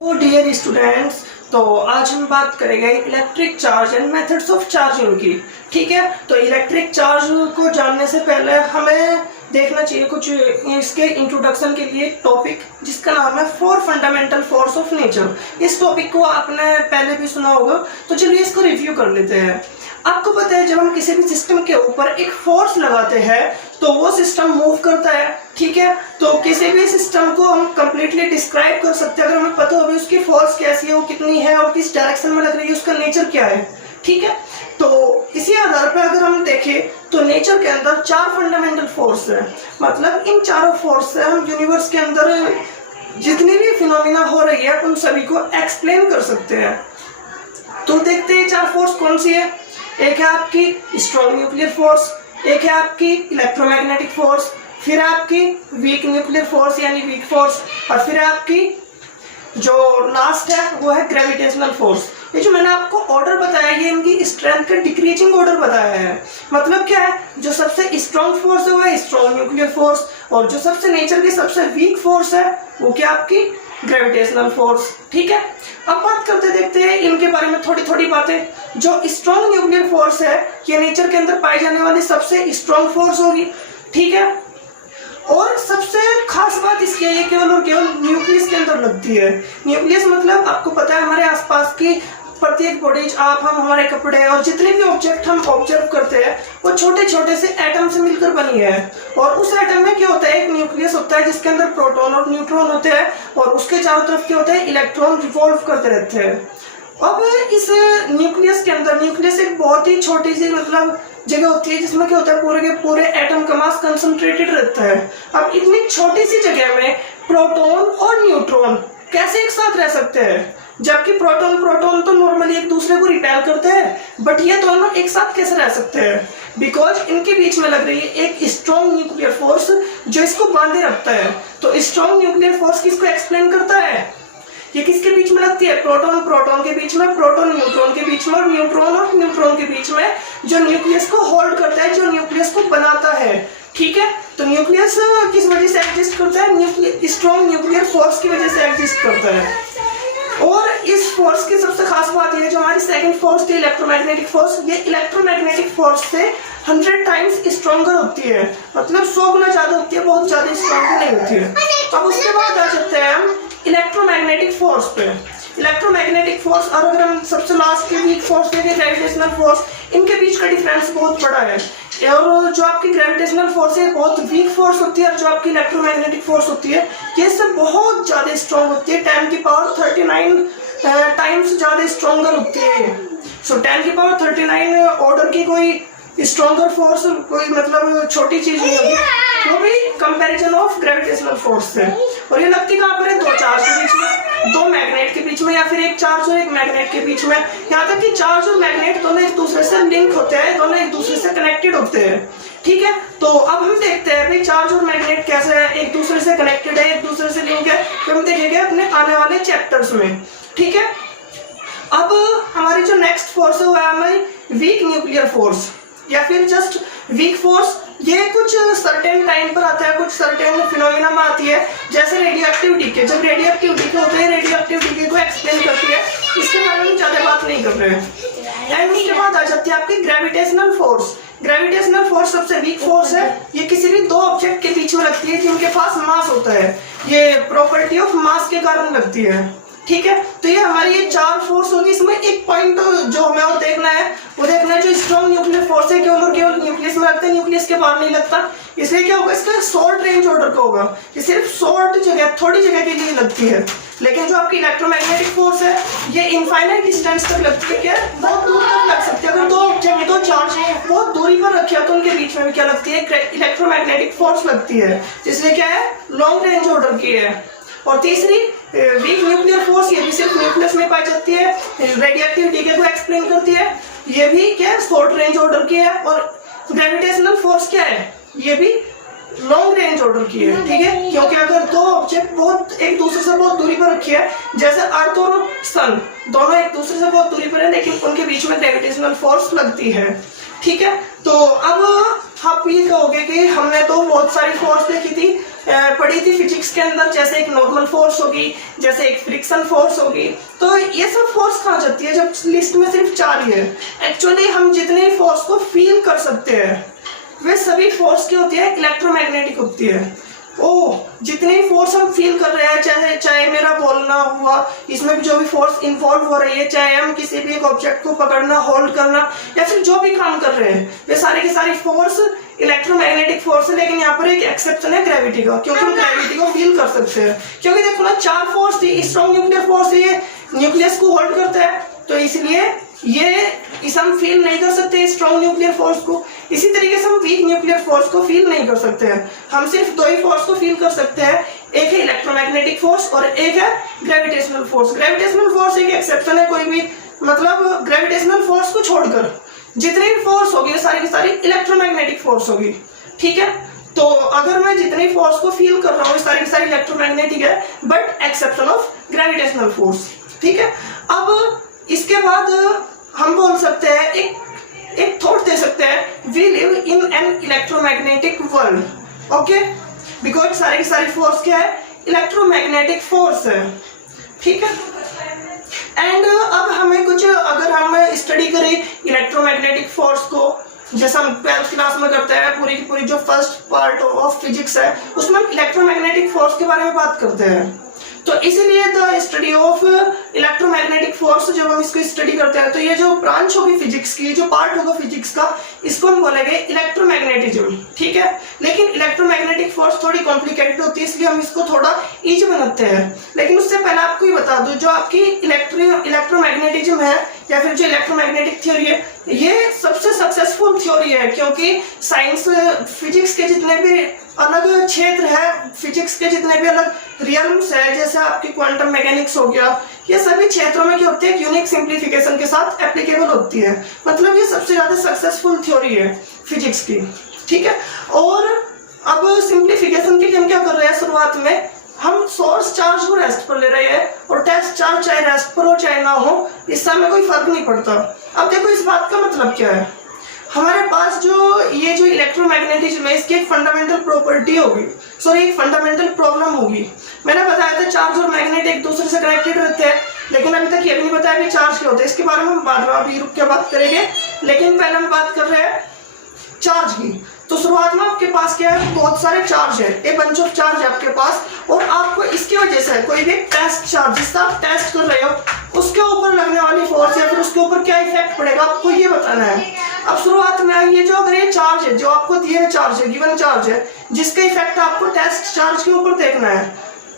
तो dear students, तो आज हम बात करेंगे electric charge and methods of charging की। ठीक है, तो इलेक्ट्रिक चार्ज को जानने से पहले हमें देखना चाहिए कुछ इसके इंट्रोडक्शन के लिए टॉपिक जिसका नाम है four fundamental force of nature. इस टॉपिक को आपने पहले भी सुना होगा, तो चलिए इसको रिव्यू कर लेते हैं। आपको पता है जब हम किसी भी सिस्टम के ऊपर एक फोर्स लगाते हैं तो वो सिस्टम मूव करता है। ठीक है, तो किसी भी सिस्टम को हम कंप्लीटली डिस्क्राइब कर सकते हैं अगर हमें पता हो भी उसकी फोर्स कैसी है, वो कितनी है और किस डायरेक्शन में लग रही है, उसका नेचर क्या है। ठीक है, तो इसी आधार पर अगर हम देखें तो नेचर के अंदर चार फंडामेंटल फोर्स है। मतलब इन चारों फोर्स से हम यूनिवर्स के अंदर जितनी भी फिनोमिना हो रही है उन सभी को एक्सप्लेन कर सकते हैं। तो देखते हैं चार फोर्स कौन सी है। एक है आपकी स्ट्रॉन्ग न्यूक्लियर फोर्स, एक है आपकी इलेक्ट्रोमैग्नेटिक फोर्स, फिर आपकी वीक न्यूक्लियर फोर्स यानी वीक फोर्स, और फिर आपकी जो लास्ट है वो है ग्रेविटेशनल फोर्स। ये जो मैंने आपको ऑर्डर बताया ये इनकी स्ट्रेंथ का डिक्रीजिंग ऑर्डर बताया है। मतलब क्या है, जो सबसे स्ट्रॉन्ग फोर्स है वो है स्ट्रॉन्ग न्यूक्लियर फोर्स, और जो सबसे नेचर की सबसे वीक फोर्स है वो क्या आपकी ग्रेविटेशनल फोर्स। ठीक है, अब बात करते देखते हैं इनके बारे में थोड़ी थोड़ी बातें। जो स्ट्रॉन्ग न्यूक्लियर फोर्स है ये नेचर के अंदर पाई जाने वाली सबसे स्ट्रॉन्ग फोर्स होगी। ठीक है, और सबसे खास बात इसकी है ये केवल और केवल न्यूक्लियस के अंदर लगती है। न्यूक्लियस मतलब आपको पता है हमारे आसपास की प्रत्येक बॉडी, आप, हम, हमारे कपड़े और जितने भी ऑब्जेक्ट हम ऑब्जर्व करते हैं वो छोटे छोटे से एटम से मिलकर बनी है। और उस एटम में क्या होता है, एक न्यूक्लियस होता है जिसके अंदर प्रोटॉन और न्यूट्रॉन होते हैं, और उसके चारों तरफ क्या होता है, इलेक्ट्रॉन रिवॉल्व करते रहते हैं। अब इस न्यूक्लियस के अंदर, न्यूक्लियस एक बहुत ही छोटी सी मतलब जगह होती है जिसमें क्या होता है पूरे के पूरे एटम का मास कंसंट्रेटेड रहता है। अब इतनी छोटी सी जगह में प्रोटॉन और न्यूट्रॉन कैसे एक साथ रह सकते हैं, जबकि प्रोटॉन प्रोटॉन तो नॉर्मली एक दूसरे को रिपेल करते हैं, बट ये दोनों एक साथ कैसे रह सकते हैं? बिकॉज इनके बीच में लग रही है एक स्ट्रॉन्ग न्यूक्लियर फोर्स जो इसको बांधे रखता है। तो स्ट्रॉन्ग न्यूक्लियर फोर्स किसको एक्सप्लेन करता है? ये किसके बीच में लगती है? प्रोटॉन प्रोटॉन के बीच में, प्रोटॉन न्यूट्रॉन के बीच में, और न्यूट्रॉन के बीच में, जो न्यूक्लियस को होल्ड करता है, जो न्यूक्लियस को बनाता है। ठीक है, तो न्यूक्लियस किस वजह से एग्जिस्ट करता है? स्ट्रॉन्ग न्यूक्लियर फोर्स की वजह से एग्जिस्ट करता है। और इस फोर्स की सबसे खास बात यह है, जो हमारी सेकंड फोर्स थी इलेक्ट्रोमैग्नेटिक फोर्स, ये इलेक्ट्रोमैग्नेटिक फोर्स से 100 टाइम्स स्ट्रॉन्गर होती है। मतलब 100 गुना ज्यादा होती है, बहुत ज्यादा स्ट्रॉन्ग नहीं होती है। अब उसके बाद आ सकते हैं हम इलेक्ट्रोमैग्नेटिक फोर्स पे। इलेक्ट्रोमैग्नेटिक फोर्स, और अगर हम सबसे लास्ट की वीक फोर्स देखें ग्रेविटेशनल फोर्स, इनके बीच का डिफरेंस बहुत बड़ा है। और जो आपकी ग्रेविटेशनल फोर्स है बहुत वीक फोर्स होती है, और जो आपकी इलेक्ट्रोमैग्नेटिक फोर्स होती है ये इससे बहुत ज्यादा स्ट्रॉन्ग होती है। 10 की पावर 39 टाइम्स ज्यादा स्ट्रॉन्गर होती है। सो 10 की पावर 39 ऑर्डर की कोई स्ट्रॉन्गर फोर्स कोई मतलब छोटी चीज नहीं होगी, वो भी कंपैरिजन ऑफ ग्रेविटेशनल फोर्स से। और ये लगती कहाँ पर है? दो चार्ज के बीच में, दो मैग्नेट के बीच में, या फिर एक चार्ज और एक मैग्नेट के बीच में। यहाँ तक कि चार्ज और मैग्नेट दोनों एक दूसरे से लिंक होते हैं, दोनों एक दूसरे से कनेक्टेड होते हैं। ठीक है, तो अब हम देखते हैं भाई चार्ज और मैग्नेट कैसे है, एक दूसरे से कनेक्टेड है, एक दूसरे से लिंक है, तो हम देखेंगे अपने आने वाले चैप्टर्स में। ठीक है, अब हमारी जो नेक्स्ट फोर्स है वो है हमारी वीक न्यूक्लियर फोर्स या फिर जस्ट वीक फोर्स। ये कुछ सर्टेन टाइम पर आता है, कुछ सर्टेन फिनोमिना में आती है, जैसे रेडियो एक्टिव डीके। जब रेडियो एक्टिव डीके होते हैं, रेडियो एक्टिव डीके को एक्सप्लेन करती है, इसके बारे में ज्यादा बात नहीं कर रहे हैं। एंड उसके बाद आ जाती है आपकी ग्रेविटेशनल फोर्स। ग्रेविटेशनल फोर्स सबसे वीक फोर्स है। ये किसी भी दो ऑब्जेक्ट के बीच में लगती है जिनके पास मास होता है, ये प्रॉपर्टी ऑफ मास के कारण लगती है। ठीक है, तो ये हमारी ये चार फोर्स होगी। इसमें एक पॉइंट जो हमें और देखना है वो देखना है जो स्ट्रॉन्ग न्यूक्लियर फोर्स है केवल और केवल न्यूक्लियस में लगता है, न्यूक्लियस के बाहर नहीं लगता। इसलिए क्या होगा, इसका शॉर्ट रेंज ऑर्डर का होगा, ये सिर्फ शॉर्ट जगह, थोड़ी जगह के लिए लगती है। लेकिन जो आपकी इलेक्ट्रोमैग्नेटिक फोर्स है ये इनफाइनाइट डिस्टेंस तक लगती है, क्या बहुत दूर तक लग सकती है। अगर दो ऑब्जेक्ट, दो चार्ज बहुत दूरी पर रखे तो उनके बीच में भी क्या लगती है, इलेक्ट्रोमैग्नेटिक फोर्स लगती है, जिसलिए क्या है लॉन्ग रेंज ऑर्डर की है। और तीसरी वीक न्यूक्लियर फोर्स, ये भी सिर्फ न्यूक्लियस में पाई जाती है, रेडियोएक्टिव डीके को एक्सप्लेन करती है, ये भी क्या है शॉर्ट रेंज ऑर्डर की है। और ग्रेविटेशनल फोर्स क्या है, ये भी लॉन्ग रेंज ऑर्डर की है। ठीक है, क्योंकि अगर दो ऑब्जेक्ट बहुत एक दूसरे से बहुत दूरी पर रखी है, जैसे अर्थ और सन दोनों एक दूसरे से बहुत दूरी पर है, लेकिन उनके बीच में ग्रेविटेशनल फोर्स लगती है। ठीक है, तो अब आप ये कहोगे कि हमने तो बहुत सारी फोर्स देखी थी, पढ़ी थी फिजिक्स के अंदर, जैसे एक नॉर्मल फोर्स होगी, जैसे एक फ्रिक्शन फोर्स होगी। तो ये सब फोर्स कहाँ जाती है जब लिस्ट में सिर्फ 4 ही है। एक्चुअली हम जितने फोर्स को फील कर सकते हैं वे सभी फोर्स की होती है इलेक्ट्रोमैग्नेटिक होती है। जितने फोर्स हम फील कर रहे हैं, चाहे मेरा बोलना हुआ, इसमें जो भी फोर्स इन्वॉल्व हो रही है, चाहे हम किसी भी एक ऑब्जेक्ट को पकड़ना, होल्ड करना, या फिर जो भी काम कर रहे हैं, वे सारी की सारी फोर्स इलेक्ट्रोमैग्नेटिक फोर्स है। लेकिन यहाँ पर एक एक्सेप्शन है ग्रेविटी का, क्योंकि हम ग्रेविटी को फील कर सकते हैं। क्योंकि देखो ना, 4 फोर्स थी, स्ट्रॉन्ग न्यूक्लियर फोर्स ये न्यूक्लियस को होल्ड करता है, तो इसलिए इसे हम फील नहीं कर सकते स्ट्रॉन्ग न्यूक्लियर फोर्स को। इसी तरीके से हम वीक न्यूक्लियर फोर्स को फील नहीं कर सकते हैं। हम सिर्फ 2 ही फोर्स को फील कर सकते हैं, एक है इलेक्ट्रोमैग्नेटिक फोर्स और एक है ग्रेविटेशनल फोर्स। ग्रेविटेशनल फोर्स एक एक्सेप्शन है, कोई भी मतलब ग्रेविटेशनल फोर्स को छोड़कर जितनी भी फोर्स होगी सारी की सारी इलेक्ट्रोमैग्नेटिक फोर्स होगी। ठीक है, तो अगर मैं जितनी फोर्स को फील कर रहा हूँ सारी की सारी इलेक्ट्रोमैग्नेटिक है, but exception of gravitational force. ठीक है, अब इसके बाद हम बोल सकते हैं, एक थॉट दे सकते हैं, we live in an electromagnetic world. Okay, because सारी की सारी फोर्स क्या है, इलेक्ट्रोमैग्नेटिक फोर्स है। ठीक है, एंड अब हमें कुछ, अगर हम स्टडी करें इलेक्ट्रोमैग्नेटिक फोर्स को, जैसा हम 12th क्लास में करते हैं, पूरी की पूरी जो फर्स्ट पार्ट ऑफ फिजिक्स है उसमें हम इलेक्ट्रोमैग्नेटिक फोर्स के बारे में बात करते हैं। तो इसीलिए the study of electromagnetic force, जब हम इसको स्टडी करते हैं तो ये जो ब्रांच होगी फिजिक्स की, जो पार्ट होगा फिजिक्स का, इसको हम बोलेंगे इलेक्ट्रोमैग्नेटिज्म। ठीक है, लेकिन इलेक्ट्रोमैग्नेटिक फोर्स थोड़ी कॉम्प्लिकेटेड होती है, इसलिए हम इसको थोड़ा इजी बनाते हैं। लेकिन उससे पहले आपको ये बता दूं, जो आपकी इलेक्ट्रोमैग्नेटिज्म है या फिर जो इलेक्ट्रोमैग्नेटिक थ्योरी है, ये सबसे सक्सेसफुल थ्योरी है, क्योंकि साइंस फिजिक्स के जितने भी अलग क्षेत्र है, फिजिक्स के जितने भी अलग रियल्म्स है, जैसे आपकी क्वांटम मैकेनिक्स हो गया, ये सभी क्षेत्रों में क्या होती है, यूनिक सिंप्लीफिकेशन के साथ एप्लीकेबल होती है। मतलब ये सबसे ज्यादा सक्सेसफुल थ्योरी है फिजिक्स की। ठीक है, और अब सिंप्लीफिकेशन के लिए हम क्या कर रहे हैं, शुरुआत में हम सोर्स चार्ज को रेस्ट पर ले रहे हैं, और टेस्ट चार्ज चाहे रेस्ट पर हो चाहे ना हो, इससे हमें कोई फर्क नहीं पड़ता। अब देखो इस बात का मतलब क्या है, हमारे पास ये जो इलेक्ट्रोमैग्नेटिज्म है, इसकी एक फंडामेंटल प्रॉपर्टी होगी, सॉरी एक फंडामेंटल प्रॉब्लम होगी। मैंने बताया था चार्ज और मैग्नेट एक दूसरे से कनेक्टेड रहते हैं, लेकिन अभी तक ये भी नहीं बताया कि चार्ज क्या होता है। इसके बारे में हम बाद में अभी रुक के बात करेंगे, लेकिन पहले हम बात कर रहे हैं चार्ज की। तो शुरुआत में आपके पास क्या है, बहुत सारे चार्ज है, एक बंच ऑफ चार्ज है आपके पास, और आपको इसकी वजह से कोई भी टेस्ट चार्ज जिसका आप टेस्ट कर रहे हो उसके ऊपर लगने वाली फोर्स या फिर उसके ऊपर क्या इफेक्ट पड़ेगा, आपको ये बताना है। अब शुरुआत में ये जो अगर ये चार्ज है, जो आपको दिए हुए चार्ज है, गिवन चार्ज है, जिसका इफेक्ट आपको टेस्ट चार्ज के ऊपर देखना है,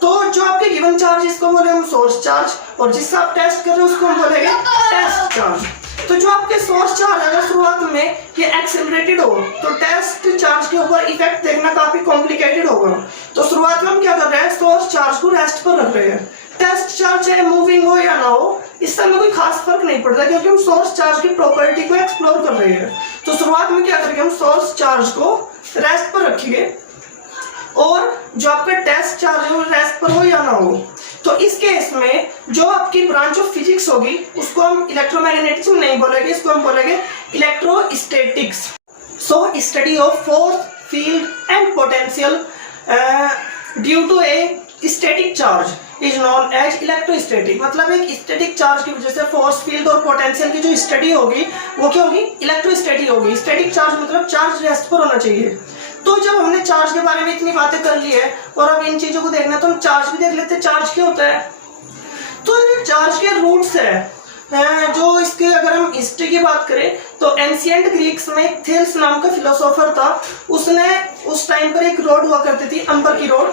तो जो आपके गिवन चार्ज इसको बोले हम सोर्स चार्ज, और जिसका आप टेस्ट कर रहे हो उसको हम बोलेंगे टेस्ट चार्ज। तो जो आपके सोर्स चार्ज अगर शुरुआत में ये एक्सेलरेटेड हो तो टेस्ट चार्ज के ऊपर इफेक्ट देखना काफी कॉम्प्लिकेटेड होगा। तो शुरुआत में हम क्या कर रहे हैं, सोर्स चार्ज को रेस्ट पर रख रहे हैं। टेस्ट चार्ज चाहे मूविंग हो या ना हो, इससे हमें कोई खास फर्क नहीं पड़ता, क्योंकि हम सोर्स चार्ज की प्रॉपर्टी को एक्सप्लोर कर रहे हैं। तो शुरुआत में क्या करेंगे, हम सोर्स चार्ज को रेस्ट पर रखेंगे, और जो आपका टेस्ट चार्ज है वो रेस्ट पर हो या ना हो। तो इस केस में जो आपकी ब्रांच ऑफ फिजिक्स होगी उसको हम इलेक्ट्रोमैग्नेटिज्म नहीं बोलेंगे, इसको हम बोलेंगे electrostatics. So study of force, field and potential due to a static charge is known as electrostatic. मतलब एक स्टैटिक चार्ज की वजह से फोर्स, फील्ड और पोटेंशियल की जो स्टडी होगी वो क्या होगी, इलेक्ट्रोस्टैटिक होगी। स्टैटिक चार्ज मतलब चार्ज रेस्ट पर होना चाहिए। तो जब हमने चार्ज के बारे में इतनी बातें कर ली है, और अब इन चीजों को देखना है, तो हम चार्ज भी देख लेते हैं। चार्ज क्या होता है, तो चार्ज के रूट्स है जो इसके, अगर हम हिस्ट्री की बात करें तो एंशिएंट ग्रीक्स में थेल्स नाम का फिलोसोफर था, उसने उस टाइम पर एक रोड हुआ करती थी, अंबर की रोड,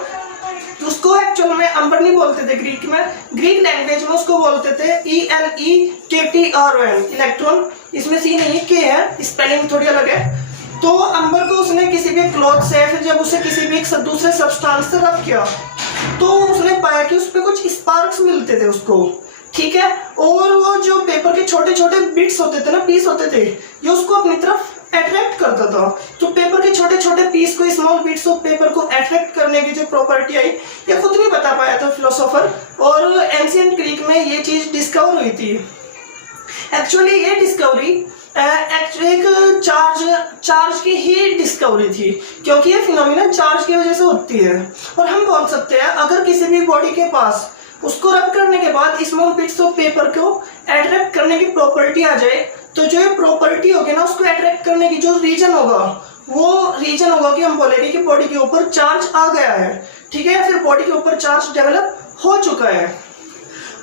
उसको एक्चुअल में अंबर नहीं बोलते थे ग्रीक में, ग्रीक लैंग्वेज में उसको बोलते थे ELEKTRON, इलेक्ट्रॉन, इसमें सी नहीं के है, स्पेलिंग थोड़ी अलग है। तो अंबर को उसने किसी भी क्लॉथ से, फिर जब उसे किसी भी दूसरे सब्सटेंस से रब किया तो उसने पाया कि उस पर कुछ स्पार्क्स मिलते थे उसको। ठीक है, और वो जो पेपर के छोटे छोटे बिट्स होते थे ना, पीस होते थे, ये उसको अपनी तरफ अट्रैक्ट करता था। तो पेपर के छोटे छोटे पीस को, स्मॉल बिट्स ऑफ पेपर को अट्रैक्ट करने की जो प्रॉपर्टी आई, ये खुद नहीं बता पाया था फिलोसोफर, और एंशिएंट ग्रीक में ये चीज डिस्कवर हुई थी। एक्चुअली ये डिस्कवरी एक चार्ज की ही डिस्कवरी थी, क्योंकि ये फिनोमिना चार्ज की वजह से होती है। और हम बोल सकते हैं अगर किसी भी बॉडी के पास उसको रब करने के बाद स्मॉल बिट्स ऑफ पेपर को अट्रैक्ट करने की प्रॉपर्टी आ जाए, तो जो ये प्रॉपर्टी होगी ना, उसको अट्रैक्ट करने की जो रीजन होगा, वो रीजन होगा कि हम बोलेंगे कि बॉडी के ऊपर चार्ज आ गया है, ठीक है, या फिर बॉडी के ऊपर चार्ज डेवलप हो चुका है।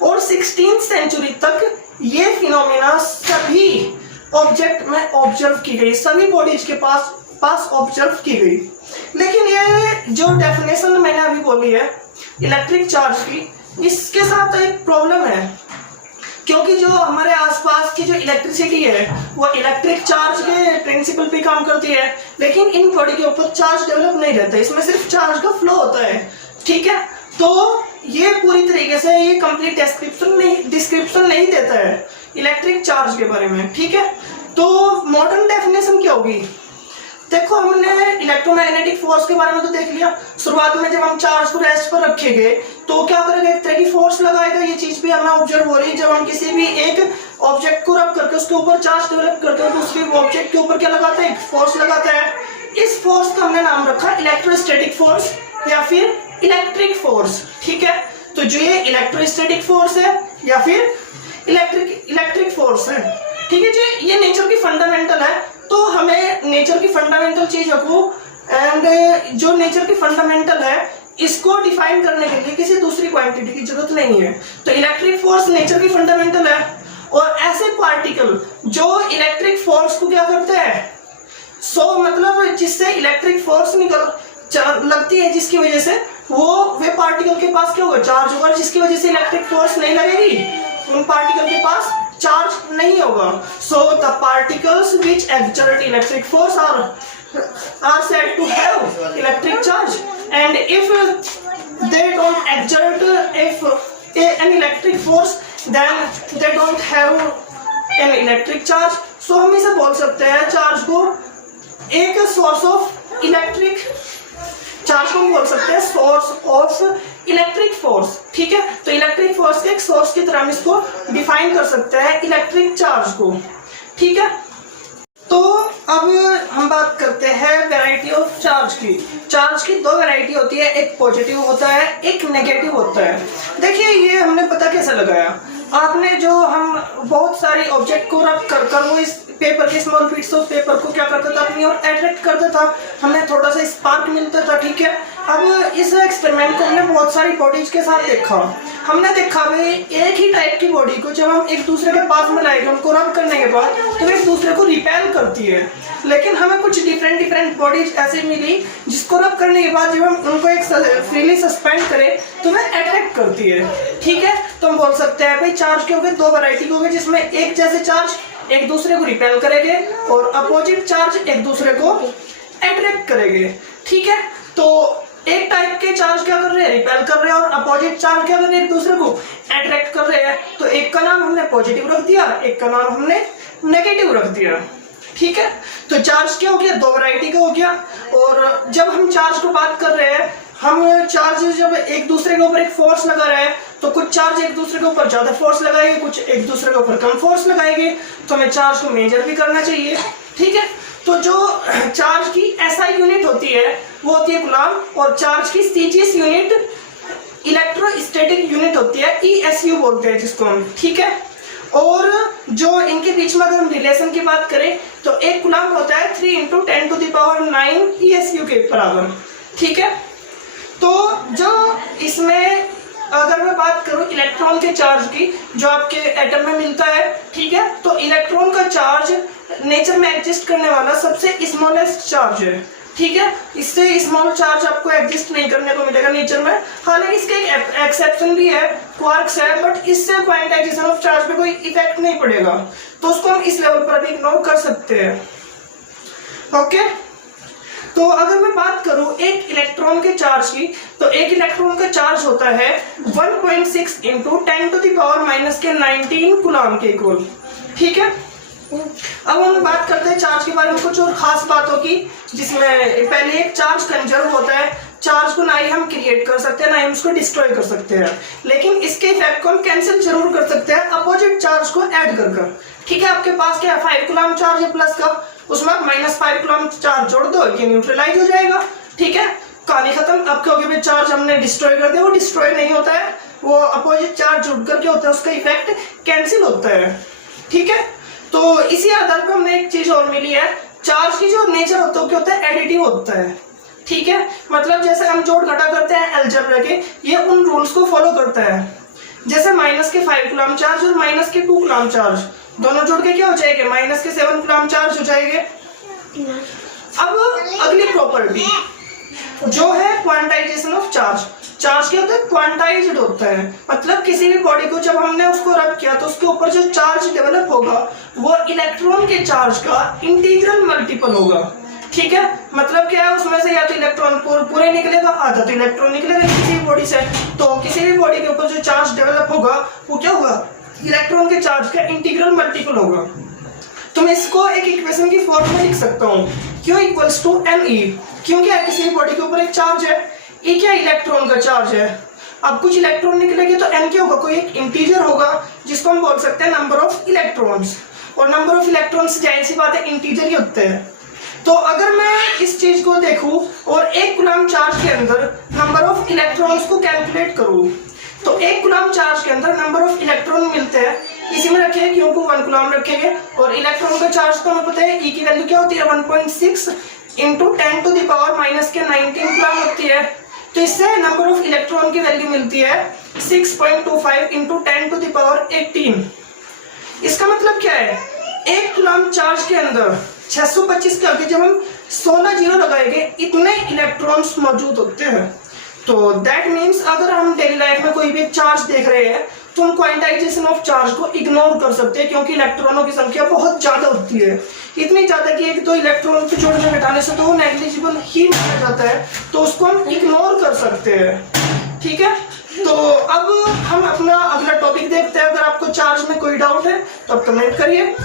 और 16th सेंचुरी तक ये फिनोमिना सभी ऑब्जेक्ट में ऑब्जर्व की गई, सभी बॉडीज के पास ऑब्जर्व की गई। लेकिन ये जो डेफिनेशन मैंने अभी बोली है इलेक्ट्रिक चार्ज की, इसके साथ एक प्रॉब्लम है, क्योंकि जो हमारे आसपास की जो इलेक्ट्रिसिटी है वो इलेक्ट्रिक चार्ज के प्रिंसिपल पे काम करती है, लेकिन इन बॉडी के ऊपर चार्ज डेवलप नहीं रहता है, इसमें सिर्फ चार्ज का फ्लो होता है, ठीक है। तो ये पूरी तरीके से ये कंप्लीट डिस्क्रिप्शन नहीं देता है इलेक्ट्रिक चार्ज के बारे में, ठीक है। तो मॉडर्न डेफिनेशन क्या होगी? देखो, हमने इलेक्ट्रोमैग्नेटिक फोर्स के बारे में तो देख लिया। शुरुआत में जब हम चार्ज को रेस्ट पर रखेंगे तो क्या करेगा, एक तरह की फोर्स लगाएगा। ये चीज भी हमें ऑब्जर्व हो रही है, जब हम किसी भी एक ऑब्जेक्ट को रब करके उसके ऊपर चार्ज डेवलप करते हैं तो उसके ऑब्जेक्ट के ऊपर क्या लगाता है, फोर्स लगाता है। इस फोर्स का हमने नाम रखा इलेक्ट्रोस्टैटिक फोर्स या फिर इलेक्ट्रिक फोर्स, ठीक है। तो जो ये इलेक्ट्रोस्टैटिक फोर्स है या फिर इलेक्ट्रिक फोर्स है, ठीक है जी, ये नेचर की फंडामेंटल है। तो हमें नेचर की फंडामेंटल चीजों को एंड जो नेचर की फंडामेंटल है इसको डिफाइन करने के लिए किसी दूसरी क्वांटिटी की जरूरत नहीं है। तो इलेक्ट्रिक फोर्स नेचर की फंडामेंटल है, और ऐसे पार्टिकल जो इलेक्ट्रिक फोर्स को क्या करते हैं, मतलब जिससे इलेक्ट्रिक फोर्स लगती है, जिसकी वजह से वे पार्टिकल के पास क्या होगा, चार्ज होगा, जिसकी वजह से इलेक्ट्रिक फोर्स नहीं लगेगी, उन पार्टिकल के पास चार्ज नहीं होगा। So the particles which exert electric force are said to have electric charge, and if they don't exert an electric force then they don't have an electric charge। so हम इसे बोल सकते हैं charge को एक source of electric charge को बोल सकते हैं सोर्स ऑफ इलेक्ट्रिक फोर्स, ठीक है। तो इलेक्ट्रिक फोर्स के एक सोर्स की तरह हम इसको डिफाइन कर सकते हैं इलेक्ट्रिक चार्ज को, ठीक है। तो अब हम बात करते हैं वैरायटी ऑफ चार्ज की। चार्ज की दो वैरायटी होती है, एक पॉजिटिव होता है, एक नेगेटिव होता है। देखिए, ये हमने पता कैसे लगाया, आपने जो हम बहुत सारी ऑब्जेक्ट को रब कर वो इस पेपर के स्मॉल पीस ऑफ पेपर को क्या करता था, अपनी ओर अट्रैक्ट करता था, हमें थोड़ा सा स्पार्क मिलता था, ठीक है। अब इस एक्सपेरिमेंट को हमने बहुत सारी बॉडीज के साथ देखा। हमने देखा भाई एक ही टाइप की बॉडी को जब हम एक दूसरे के पास में लाएंगे, उनको रब करने के बाद तो एक दूसरे को रिपेल करती है, लेकिन हमें कुछ डिफरेंट बॉडीज ऐसी मिली जिसको रब करने के बाद जब हम उनको एक फ्रीली सस्पेंड करें तो वह अट्रैक्ट करती है, ठीक है। तो हम बोल सकते हैं भाई चार्ज के हो गए दो वैरायटी हो गए, जिसमें एक जैसे चार्ज एक दूसरे को रिपेल करेंगे और अपोजिट चार्ज एक दूसरे को अट्रैक्ट करेंगे, ठीक है। तो एक टाइप के चार्ज क्या कर रहे हैं, रिपेल कर रहे हैं, और अपोजिट चार्ज क्या कर रहे हैं, एक दूसरे को अट्रैक्ट कर रहे हैं। तो एक का नाम हमने पॉजिटिव रख दिया, एक का नाम हमने नेगेटिव रख दिया, ठीक है। तो चार्ज क्या हो गया, दो वैरायटी का हो गया। और जब हम चार्ज को बात कर रहे हैं, हम चार्ज जब एक दूसरे के ऊपर एक फोर्स लगा रहे हैं तो कुछ चार्ज एक दूसरे के ऊपर ज्यादा फोर्स लगाएंगे, कुछ एक दूसरे के ऊपर कम फोर्स लगाएंगे। तो हमें चार्ज को मेजर भी करना चाहिए, ठीक है। तो जो चार्ज की एसआई यूनिट होती है वो होती है कूलम, और चार्ज की सीजीएस यूनिट इलेक्ट्रोस्टैटिक यूनिट होती है, ईएसयू बोलते हैं जिसको हम, ठीक है। और जो इनके बीच में अगर हम रिलेशन की बात करें तो एक कूलम होता है 3 × 10⁹ ईएसयू के बराबर, ठीक है। तो जो इसमें अगर मैं बात करूं इलेक्ट्रॉन के चार्ज की जो आपके एटम में मिलता है, ठीक है, तो इलेक्ट्रॉन का चार्ज नेचर में एग्जिस्ट करने वाला सबसे स्मॉलेस्ट चार्ज है, ठीक है। इससे स्मॉल चार्ज आपको एग्जिस्ट नहीं करने को मिलेगा नेचर में। हालांकि इसके एक एक्सेप्शन भी है, क्वार्क्स है, बट इससे क्वांटाइजेशन ऑफ चार्ज पे कोई इफेक्ट नहीं पड़ेगा, तो उसको हम इस लेवल पर भी इग्नोर कर सकते हैं, ओके। तो अगर मैं बात करूं एक इलेक्ट्रॉन के चार्ज की, तो एक इलेक्ट्रॉन का चार्ज होता है 1.6 × 10⁻⁻19 कूलम के इक्वल, ठीक है। अब हम बात करते हैं चार्ज के बारे में कुछ और खास बातों की, जिसमें पहले एक चार्ज कंजर्व होता है। चार्ज को ना ही हम क्रिएट कर सकते हैं ना ही हम उसको डिस्ट्रॉय कर सकते हैं, लेकिन इसके इफेक्ट को हम कैंसिल जरूर कर सकते हैं अपोजिट चार्ज को ऐड कर कर। ठीक है, आपके पास क्या है 5 कूलम चार्ज है प्लस का, उसमें आप -5 कूलम चार्ज जोड़ दो, ये न्यूट्रलाइज हो जाएगा। ठीक है, कहानी खत्म। अब क्योंकि भाई चार्ज हमने डिस्ट्रॉय कर दिया, वो डिस्ट्रॉय नहीं होता है, वो अपोजिट चार्ज जुड़ कर क्या होता है उसका इफेक्ट कैंसिल होता है। ठीक है, तो इसी आधार पर हमने एक चीज और मिली है, चार्ज की जो नेचर होता है क्या होता है एडिटिव होता है। ठीक है, मतलब जैसे हम जोड़ घटा करते हैं अलजेब्रा के, ये उन रूल्स को फॉलो करता है। जैसे -5 कूलम चार्ज और -2 कूलम चार्ज दोनों जुड़ के क्या हो जाएंगे -7 कूलम चार्ज हो जाएंगे। अब अगली प्रॉपर्टी जो है क्वांटाइजेशन ऑफ चार्ज। चार्ज क्या होता है क्वांटाइज्ड होता है, मतलब किसी भी बॉडी को जब हमने उसको रब किया तो उसके ऊपर जो चार्ज डेवलप होगा वो इलेक्ट्रॉन के चार्ज का इंटीग्रल मल्टीपल होगा। ठीक है, मतलब क्या है उसमें से या तो इलेक्ट्रॉन पूरे निकलेगा, आधा तो इलेक्ट्रॉन निकलेगा किसी भी बॉडी से, तो किसी भी बॉडी के ऊपर जो चार्ज डेवलप होगा वो क्या होगा इलेक्ट्रॉन के चार्ज का इंटीग्रल मल्टीपल होगा। तो मैं इसको एक इक्वेशन की फॉर्म में लिख सकता हूँ, Q = NE। क्यों क्या है किसी भी बॉडी के ऊपर एक चार्ज है, E क्या इलेक्ट्रॉन का चार्ज है। अब कुछ इलेक्ट्रॉन निकलेंगे तो N क्या होगा, कोई एक इंटीजर होगा जिसको हम बोल सकते हैं नंबर ऑफ इलेक्ट्रॉन्स, और नंबर ऑफ इलेक्ट्रॉन्स जाहिर सी बात है इंटीजर ही होते हैं। तो अगर मैं इस चीज को देखूं और 1 कूलम चार्ज के अंदर नंबर ऑफ इलेक्ट्रॉन्स को कैलकुलेट करूं, तो 1 कूलम चार्ज के अंदर नंबर ऑफ इलेक्ट्रॉन मिलते हैं, इसी में रखेंगे क्यों को 1 कूलम रखेंगे, और इलेक्ट्रॉन का चार्ज तो हमें पता है E की वैल्यू क्या होती है 1.6 × 10⁻⁻19 कूलम होती है। तो इससे नंबर ऑफ इलेक्ट्रॉन की वैल्यू मिलती है 6.25 × 10⁻18। इसका मतलब क्या है 1 कूलम चार्ज के अंदर 625 के आगे जब हम 16 जीरो लगाएंगे इतने इलेक्ट्रॉन्स मौजूद होते हैं। तो दैट मीन्स अगर हम डेली लाइफ में कोई भी चार्ज देख रहे हैं तो हम क्वांटाइजेशन ऑफ चार्ज को इग्नोर कर सकते हैं, क्योंकि इलेक्ट्रॉनों की संख्या बहुत ज्यादा होती है, इतनी ज्यादा कि 1-2 इलेक्ट्रॉन को जोड़ने घटाने से तो वो नेग्लिजिबल ही माना जाता है, तो उसको हम इग्नोर कर सकते हैं। ठीक है, तो अब हम अपना अगला टॉपिक देखते हैं। अगर आपको चार्ज में कोई डाउट है तो आप कमेंट करिए।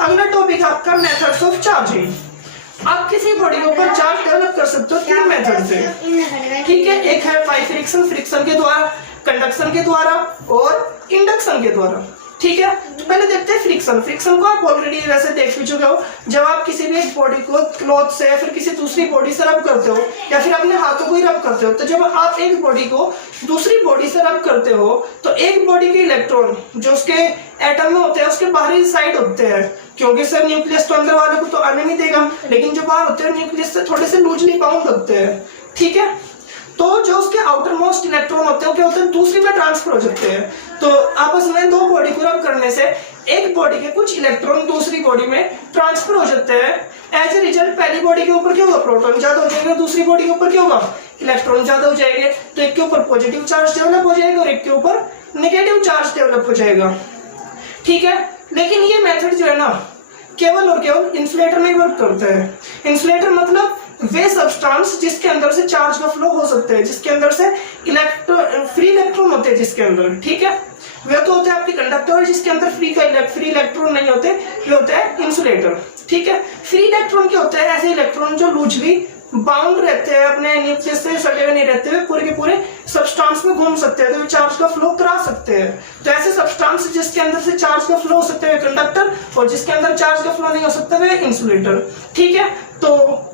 अगला टॉपिक आपका मेथड्स ऑफ चार्जिंग। आप किसी बॉडी के ऊपर चार्ज डेवलप कर सकते हो 3 मेथड से। ठीक है, एक है बाय फ्रिक्शन, फ्रिक्शन के द्वारा, कंडक्शन के द्वारा और इंडक्शन के द्वारा। ठीक है, तो पहले देखते हैं फ्रिक्शन। फ्रिक्शन को आप ऑलरेडी वैसे देख भी चुके हो, जब आप किसी भी एक बॉडी को क्लॉथ से या फिर किसी दूसरी बॉडी से रब करते हो या फिर अपने हाथों को ही रब करते हो, तो जब आप एक बॉडी को दूसरी बॉडी से रब करते हो तो एक बॉडी के इलेक्ट्रॉन जो उसके एटम में होते हैं उसके बाहरी साइड होते हैं, क्योंकि सर न्यूक्लियस तो अंदर वाले को तो आने नहीं देगा, लेकिन जो बाहर होते हैं न्यूक्लियस से थोड़े से लूजली बाउंड होते हैं। ठीक है, तो जो उसके आउटर मोस्ट इलेक्ट्रॉन होते हैं क्या होते हैं दूसरी में ट्रांसफर हो जाते हैं। तो आपस में 2 बॉडी को रब करने से एक बॉडी के कुछ इलेक्ट्रॉन दूसरी बॉडी में ट्रांसफर हो जाते हैं। एज ए रिजल्ट पहली बॉडी के ऊपर क्या होगा प्रोटॉन ज्यादा हो जाएगा, दूसरी बॉडी के ऊपर क्या होगा इलेक्ट्रॉन ज्यादा हो जाएंगे। तो एक के ऊपर पॉजिटिव चार्ज डेवलप हो जाएगा और एक के ऊपर नेगेटिव चार्ज डेवलप हो जाएगा। ठीक है, लेकिन ये मेथड जो है ना केवल और केवल इंसुलेटर में वर्क करता है। इंसुलेटर मतलब वे सब्सटेंस जिसके अंदर से चार्ज का फ्लो हो सकते हैं, जिसके अंदर से फ्री इलेक्ट्रॉन होते हैं जिसके अंदर। ठीक है, वे तो होते हैं आपके कंडक्टर जिसके अंदर फ्री इलेक्ट्रॉन नहीं होते, ये होता है इंसुलेटर। ठीक है, फ्री इलेक्ट्रॉन क्या होता है ऐसे इलेक्ट्रॉन जो लूजली बाउंड रहते हैं, अपने न्यूक्लियस से सटे हुए नहीं रहते हुए पूरे के पूरे सब्सटेंस में घूम सकते हैं, तो चार्ज का फ्लो करा सकते हैं। तो ऐसे सब्सटेंस जिसके अंदर से चार्ज का फ्लो हो सकते हैं कंडक्टर, और जिसके अंदर चार्ज का फ्लो नहीं हो सकता है इंसुलेटर। ठीक है, तो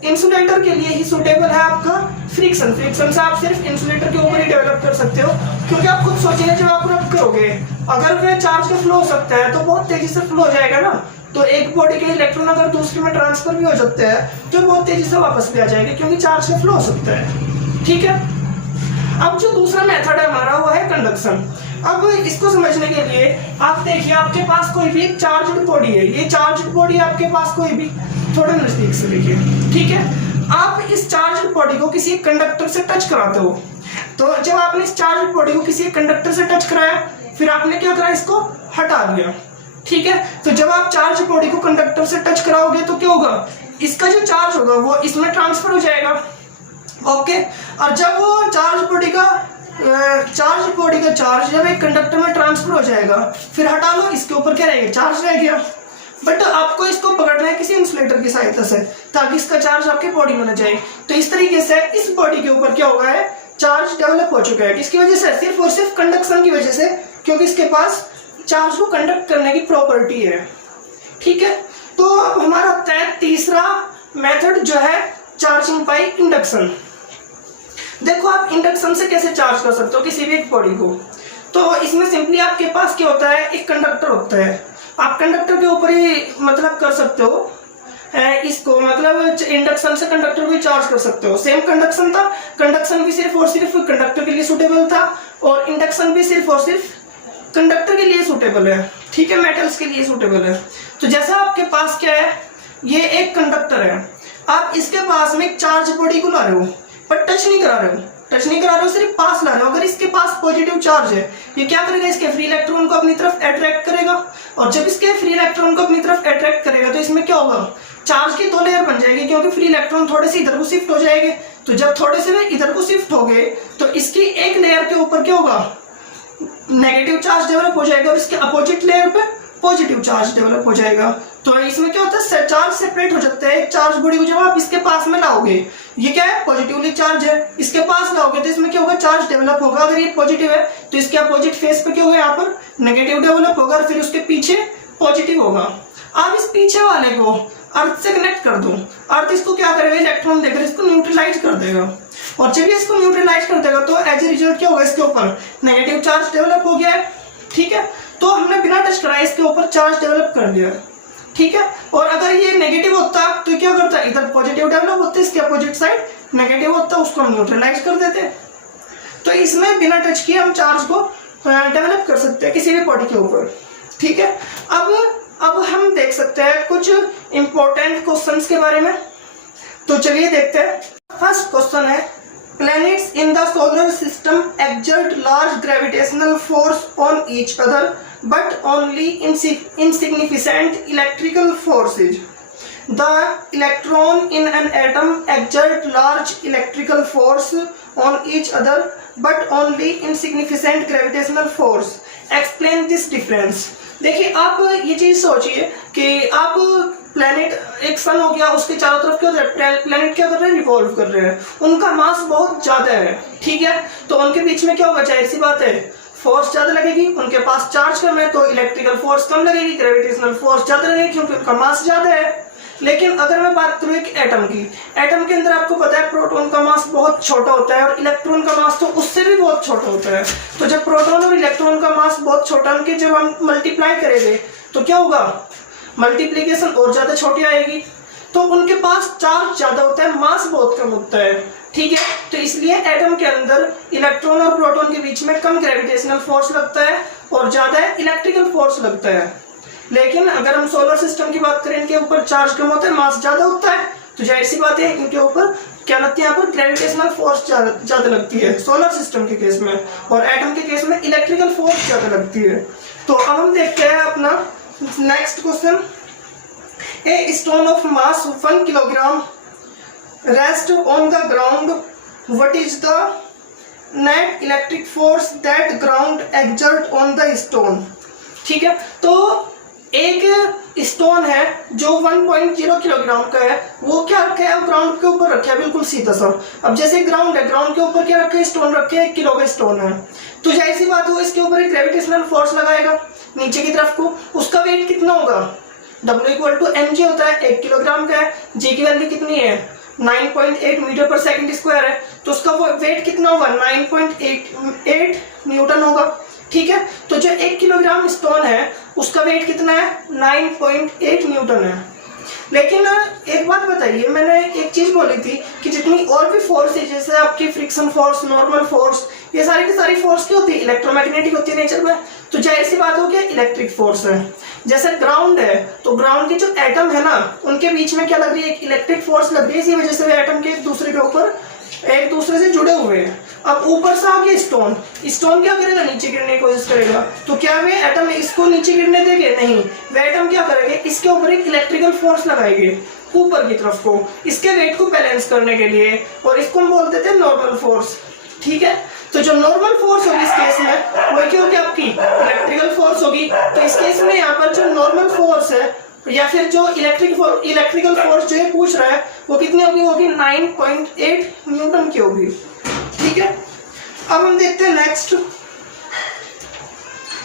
इंसुलेटर के लिए ही सुटेबल है आपका फ्रिक्शन। फ्रिक्शन से आप सिर्फ इंसुलेटर के ऊपर ही डेवलप कर सकते हो, क्योंकि आप खुद सोचिए जब आप रब करोगे अगर वे चार्ज का फ्लो हो सकता है तो बहुत तेजी से फ्लो हो जाएगा ना, तो एक बॉडी के इलेक्ट्रॉन अगर दूसरी में ट्रांसफर भी हो जाते हैं तो बहुत तेजी से वापस भी आ जाएंगे, क्योंकि चार्ज का फ्लो हो सकता है। ठीक है, अब जो दूसरा मेथड है हमारा वो है कंडक्शन। अब इसको समझने के लिए आप देखिए आपके पास कोई भी चार्ज्ड बॉडी है, ये चार्ज्ड बॉडी आपके पास कोई भी, थोड़ा नजदीक से देखिए। ठीक है, आप इस चार्ज्ड बॉडी को किसी कंडक्टर से टच कराते हो, तो जब आपने इस चार्ज्ड बॉडी को किसी कंडक्टर से टच कराया फिर आपने क्या करा इसको हटा दिया। ठीक है, तो जब आप चार्ज बॉडी को कंडक्टर से टच कराओगे तो क्या होगा इसका जो चार्ज होगा वो इसमें ट्रांसफर हो जाएगा। ओके, और जब वो चार्ज बॉडी का चार्ज जब एक कंडक्टर में ट्रांसफर हो जाएगा फिर हटा लो, इसके ऊपर क्या रहेगा चार्ज रह गया। बट आपको इसको पकड़ना है किसी इंसुलेटर की सहायता से, ताकि इसका चार्ज आपके बॉडी में न जाए। तो इस तरीके से इस बॉडी के ऊपर क्या होगा है, चार्ज डेवलप हो चुका है। किसकी वजह से? सिर्फ और सिर्फ कंडक्शन की वजह से, क्योंकि इसके पास चार्ज को कंडक्ट करने की प्रॉपर्टी है। ठीक है, तो अब हमारा होता है तीसरा मेथड जो है चार्जिंग बाय इंडक्शन। देखो आप इंडक्शन से कैसे चार्ज कर सकते हो किसी भी एक बॉडी को। तो इसमें सिंपली आपके पास क्या होता है, एक कंडक्टर होता है, आप कंडक्टर के ऊपर ही मतलब कर सकते हो इसको, मतलब इंडक्शन से कंडक्टर को चार्ज कर सकते हो। सेम कंडक्शन था, कंडक्शन भी सिर्फ और सिर्फ कंडक्टर के लिए सूटेबल था, और इंडक्शन भी सिर्फ और सिर्फ कंडक्टर के लिए सूटेबल है। ठीक है, मेटल्स के लिए सूटेबल है। तो जैसा आपके पास क्या है, ये एक कंडक्टर है, आप इसके पास में एक चार्ज बॉडी को ला रहे हो, पर टच नहीं करा रहे हो, सिर्फ पास ला रहे हो। अगर इसके पास पॉजिटिव चार्ज है, ये क्या करेगा, इसके फ्री इलेक्ट्रॉन को अपनी तरफ अट्रैक्ट करेगा, और जब इसके फ्री इलेक्ट्रॉन को अपनी तरफ अट्रैक्ट करेगा तो इसमें क्या होगा, चार्ज की दो लेयर बन जाएगी, क्योंकि फ्री इलेक्ट्रॉन थोड़े से इधर को शिफ्ट हो जाएंगे। तो जब थोड़े से इधर को शिफ्ट हो गए तो इसकी एक लेयर के ऊपर क्या होगा, नेगेटिव चार्ज डेवलप हो जाएगा, और इसके अपोजिट लेयर पे पॉजिटिव चार्ज डेवलप हो जाएगा। तो इसमें क्या होता है, चार्ज सेपरेट हो जाता है। एक चार्ज बॉडी को जब आप इसके पास में लाओगे, ये क्या है, पॉजिटिवली चार्ज है, इसके पास लाओगे तो इसमें क्या होगा, चार्ज डेवलप होगा। अगर ये पॉजिटिव है तो इसके अपोजिट फेस पे क्या होगा, यहाँ पर नेगेटिव डेवलप होगा, और फिर उसके पीछे पॉजिटिव होगा। आप इस पीछे वाले को अर्थ से कनेक्ट कर दो, अर्थ इसको क्या करेगा, इलेक्ट्रॉन देकर इसको न्यूट्रलाइज कर देगा, और जब ये इसको न्यूट्रलाइज कर देगा तो एज ए रिजल्ट क्या होगा, इसके ऊपर नेगेटिव चार्ज डेवलप हो गया है। ठीक है, तो हमने बिना टच कराए इसके ऊपर चार्ज डेवलप कर दिया। ठीक है, और अगर ये नेगेटिव होता तो क्या करता, इधर पॉजिटिव डेवलप होता, इसके अपोजिट साइड नेगेटिव होता, उसको हम न्यूट्रलाइज कर देते। तो इसमें बिना टच किए हम चार्ज को डेवलप कर सकते हैं किसी भी बॉडी के ऊपर। ठीक है, अब हम देख सकते हैं कुछ इंपॉर्टेंट क्वेश्चंस के बारे में। तो चलिए देखते हैं। फर्स्ट क्वेश्चन है, planets in the solar system exert large gravitational force on each other but only insignificant electrical forces. The electron in an atom exert large electrical force on each other but only insignificant gravitational force. Explain this difference. देखिए आप ये चीज सोचिए कि आप planet, एक सन हो गया, उसके चारों तरफ क्या हो रहा है, प्लेनेट क्या कर रहे हैं, रिवॉल्व कर रहे हैं, उनका मास बहुत ज्यादा है। ठीक है, तो उनके बीच में क्या होगा, जाहिर सी बात है फोर्स ज्यादा लगेगी, उनके पास चार्ज कम है तो इलेक्ट्रिकल फोर्स कम लगेगी, ग्रेविटेशनल फोर्स ज्यादा लगेगी क्योंकि उनका मास ज्यादा है। लेकिन अगर मैं बात करूं एक एटम की, एटम के अंदर आपको पता है प्रोटॉन का मास बहुत छोटा होता है, और इलेक्ट्रॉन का मास तो उससे भी बहुत छोटा होता है। तो जब प्रोटॉन और इलेक्ट्रॉन का मास बहुत छोटा, उनके जब हम मल्टीप्लाई करेंगे तो क्या होगा, मल्टीप्लीकेशन और ज्यादा छोटी आएगी। तो उनके पास चार्ज ज्यादा होता है, मास बहुत कम होता है। ठीक है, तो इसलिए एटम के अंदर इलेक्ट्रॉन और प्रोटॉन के बीच में कम ग्रेविटेशनल फोर्स लगता है और ज्यादा इलेक्ट्रिकल फोर्स लगता है। लेकिन अगर हम सोलर सिस्टम की बात करें, इनके ऊपर चार्ज कम होता है, मास ज्यादा होता है, तो जाहिर सी बात है इनके ऊपर क्या लगती है, यहाँ पर ग्रेविटेशनल फोर्स ज्यादा लगती है सोलर सिस्टम के केस में, और एटम के केस में इलेक्ट्रिकल फोर्स ज्यादा लगती है। तो अब हम देखते हैं अपना next question. A stone of mass 1 kilogram rest on the ground, what is the net electric force that ground exert on the stone. ठीक है, तो एक स्टोन है जो 1.0 किलोग्राम का है, वो क्या रखा है, ग्राउंड के ऊपर रखा है, बिल्कुल सीधा सा। अब जैसे ग्राउंड है, ग्राउंड के ऊपर क्या रखा है, स्टोन रखे, 1 किलो का स्टोन है, तो जाहिर सी बात हो इसके ऊपर एक ग्रेविटेशनल फोर्स लगाएगा नीचे की तरफ को। उसका वेट कितना होगा, W=mg होता है, 1 किलोग्राम का है, जी की वैल्यू कितनी है, 9.8 मीटर पर सेकंड स्क्वायर है, तो उसका वेट कितना होगा, 9.88 न्यूटन होगा। ठीक है, तो जो 1 किलोग्राम स्टोन है उसका वेट कितना है, 9.8 न्यूटन है। लेकिन एक बात बताइए, मैंने एक चीज बोली थी कि जितनी और भी फोर्स है, जैसे आपकी फ्रिक्शन फोर्स, नॉर्मल फोर्स, ये सारी की सारी फोर्स क्या होती है, इलेक्ट्रोमैग्नेटिक होती है नेचर में। तो जाहिर सी बात हो गया इलेक्ट्रिक फोर्स है। जैसे ग्राउंड है, तो ग्राउंड के जो एटम है ना, उनके बीच में क्या लग रही है, एक इलेक्ट्रिक फोर्स लग रही है, इसी वजह से वे एटम के एक दूसरे के ऊपर एक दूसरे से जुड़े हुए हैं। अब ऊपर से आ गया स्टोन, स्टोन क्या करेगा, नीचे गिरने की कोशिश करेगा, तो क्या वे एटम इसको नीचे गिरने देंगे, नहीं, वे एटम क्या करेंगे, इसके ऊपर एक इलेक्ट्रिकल फोर्स लगाएंगे ऊपर की तरफ को, इसके वेट को बैलेंस करने के लिए, और इसको हम बोल देते हैं नॉर्मल फोर्स। ठीक है, तो जो नॉर्मल फोर्स होगी इस केस में वो क्या होगी, आपकी इलेक्ट्रिकल फोर्स होगी। तो इस केस में यहाँ पर जो नॉर्मल फोर्स है या फिर जो इलेक्ट्रिकल फोर्स जो है पूछ रहा है वो कितनी होगी 9.8 न्यूटन की होगी। ठीक है, अब हम देखते हैं next.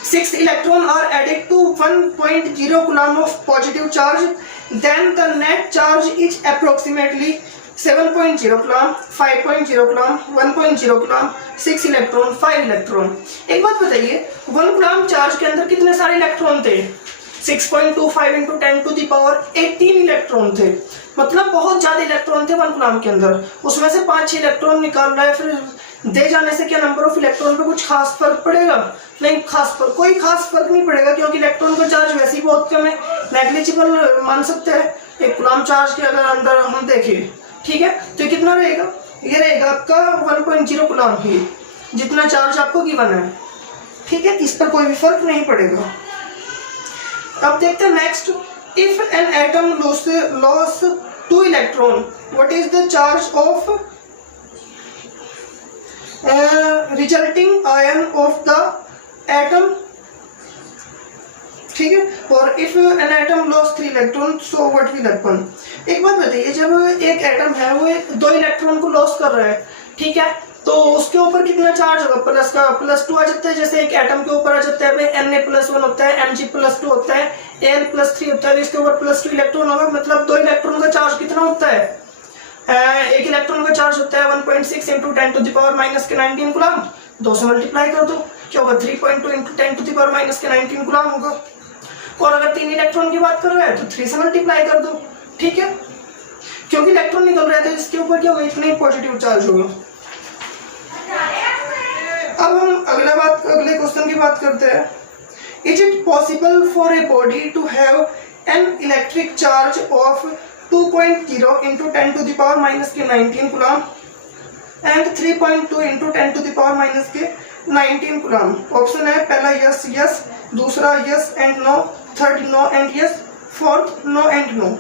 6 electron are added to 1.0 coulomb of positive charge, then the net charge is approximately 7.0 coulomb, 5.0 coulomb, 1.0 coulomb, 6 electron, 5 electron. एक बात बताइए, 1 कूलम चार्ज के अंदर कितने सारे इलेक्ट्रॉन थे? 6.25 into 10 to the power 18 electron थे, मतलब बहुत ज्यादा इलेक्ट्रॉन थे 1 कूलम के अंदर। उसमें से 5-6 इलेक्ट्रॉन निकाल रहा है, फिर दे जाने से क्या नंबर ऑफ इलेक्ट्रॉन पे कुछ खास फर्क पड़ेगा? नहीं, कोई खास फर्क नहीं पड़ेगा, क्योंकि इलेक्ट्रॉन का चार्ज वैसे ही बहुत कम है, नेग्लिजिबल मान सकते हैं एक कूलम चार्ज के अगर अंदर हम देखें। ठीक है, तो कितना रहेगा? ये रहेगा आपका 1.0 कूलम ही, जितना चार्ज आपको गिवन है। ठीक है, इस पर कोई भी फर्क नहीं पड़ेगा। अब देखते हैं next. If an atom loss 2 electron, what is the charge of resulting ion of the atom? ठीक है, और if an atom loss 3 electron, so what will happen? एक बात बताइए, जब एक एटम है वो 2 इलेक्ट्रॉन को लॉस कर रहा है, ठीक है, तो उसके ऊपर कितना चार्ज होगा? प्लस का +2 आ जाता है, जैसे एक एटम के ऊपर आ जाता है Na+1 होता है, Mg+2 होता है, Al+3 होता है, इसके ऊपर +2 इलेक्ट्रॉन होगा, मतलब 2 इलेक्ट्रॉन का चार्ज कितना होता है? एक इलेक्ट्रॉन का चार्ज होता है 1.6 into 10 to the power -19 coulomb, 2 से मल्टीप्लाई कर दो, क्या होगा? 3.2 into 10 to the power -19 coulomb होगा। और अगर 3 इलेक्ट्रॉन की बात कर रहा है तो 3 से मल्टीप्लाई कर दो। ठीक है, क्योंकि इलेक्ट्रॉन निकल रहे थे, इसके ऊपर क्या होगा? इतना ही पॉजिटिव चार्ज होगा। अब हम अगले क्वेश्चन की बात करते हैं। Is it possible for a body to have an electric charge of 2.0 into 10 to the power -19 coulomb and 3.2 into 10 to the power -19 coulomb? Option है पहला यस यस, दूसरा yes and no, third no and yes, fourth no and no.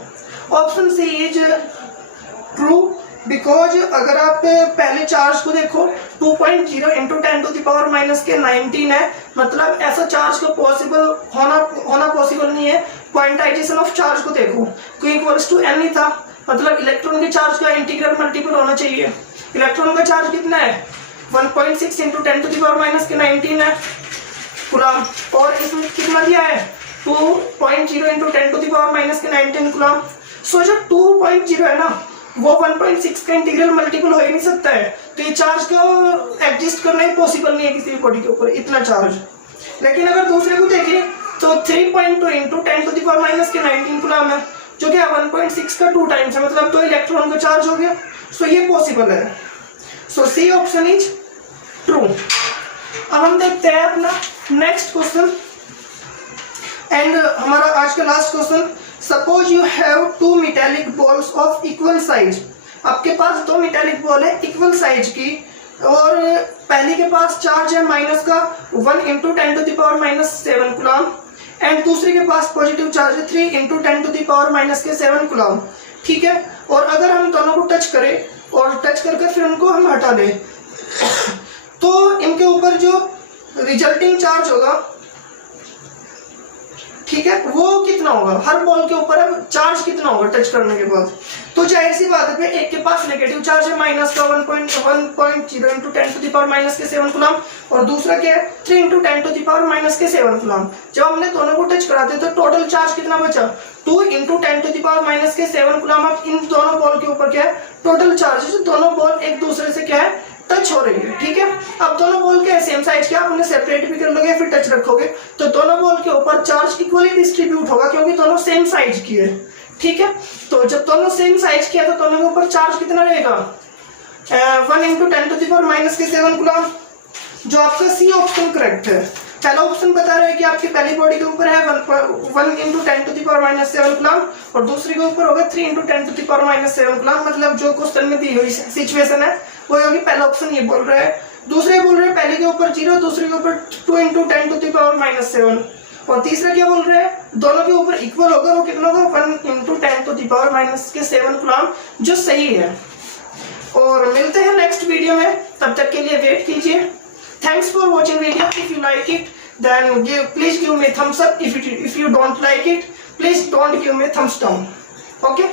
Option C is true, because अगर आप पहले charge को देखो 2.0 into 10 to the power -19 है, मतलब ऐसा चार्ज को पॉसिबल होना पॉसिबल नहीं है। क्वांटाइजेशन ऑफ चार्ज को देखो, क्यों इक्वल्स टू n ही था, मतलब इलेक्ट्रॉन के चार्ज का इंटीग्रल मल्टीपल होना चाहिए। इलेक्ट्रॉन का चार्ज कितना है? 1.6 इंटू 10 टू द पावर -19 है कूलम, और इसमें कितना दिया है? 2.0 into 10 to the power -19 coulomb. So जो 2.0 है ना, वो 1.6 का इंटीग्रल मल्टीपल हो ही नहीं सकता है, तो ये चार्ज को एडजस्ट करना ही पॉसिबल नहीं है किसी भी बॉडी के ऊपर इतना चार्ज। लेकिन अगर दूसरे को देखें तो 3.2 into 10 to the power -19 coulomb है, जो कि 1.6 का 2 टाइम्स है, मतलब 2 इलेक्ट्रॉन का चार्ज हो गया। सो ये पॉसिबल है। सो सी ऑप्शन इज ट्रू। अब हम देखते हैं अपना नेक्स्ट क्वेश्चन, एंड हमारा आज का last question. Suppose you have 2 metallic balls of equal size. आपके पास 2 मेटालिक बॉल है इक्वल साइज की, और पहली के पास चार्ज है माइनस का 1 into 10 to the power -7 coulomb, and दूसरे के पास पॉजिटिव चार्ज है 3 into 10 to the power -7 coulomb. ठीक है, और अगर हम दोनों को टच करें और टच करके फिर उनको हम हटा दें, तो इनके ऊपर जो रिजल्टिंग चार्ज होगा, ठीक है, वो कितना होगा? हर बॉल के ऊपर अब चार्ज कितना होगा टच करने के बाद? तो जाहिर सी बात है, एक के पास नेगेटिव चार्ज है माइनस का 1.0 into 10 to the power -7 coulomb, और दूसरा क्या है 3 into 10 to the power -7 coulomb. जब हमने दोनों को टच कराते तो टोटल चार्ज कितना बचा? 2 into 10 to the power -7 coulomb. अब इन दोनों बॉल के ऊपर क्या है? टोटल चार्ज है, दोनों बॉल एक दूसरे से क्या है? टच हो रही है। ठीक है, अब दोनों बॉल के सेम साइज के, आप उन्हें सेपरेट भी कर लोगे फिर टच रखोगे तो दोनों बॉल के ऊपर चार्ज इक्वली डिस्ट्रीब्यूट होगा, क्योंकि दोनों सेम साइज की है। ठीक है, तो जब दोनों सेम साइज की है तो दोनों के ऊपर चार्ज कितना रहेगा? 1 into 10 to the power -7 coulomb, जो आपका सी ऑप्शन करेक्ट है। पहला ऑप्शन बता रहा है कि आपकी पहली बॉडी के ऊपर है 1 into 10 to the power -7 coulomb, और दूसरी के ऊपर होगा 3 into 10 to the power -7 coulomb, मतलब जो क्वेश्चन में दी हुई सिचुएशन है वो होगी। पहला ऑप्शन ये बोल रहा है, दूसरे बोल रहे हैं पहले के ऊपर 0, दूसरे के ऊपर 2 इंटू 10 टू द पावर -7, और तीसरा क्या बोल रहे हैं? दोनों के ऊपर इक्वल होगा, वो कितना होगा? 1 into 10 to the power -7 coulomb, जो सही है। और मिलते हैं नेक्स्ट वीडियो में, तब तक के लिए वेट कीजिए। Thanks for watching video. If you like it then please give me thumbs up. If you don't like it, please don't give me thumbs down, okay.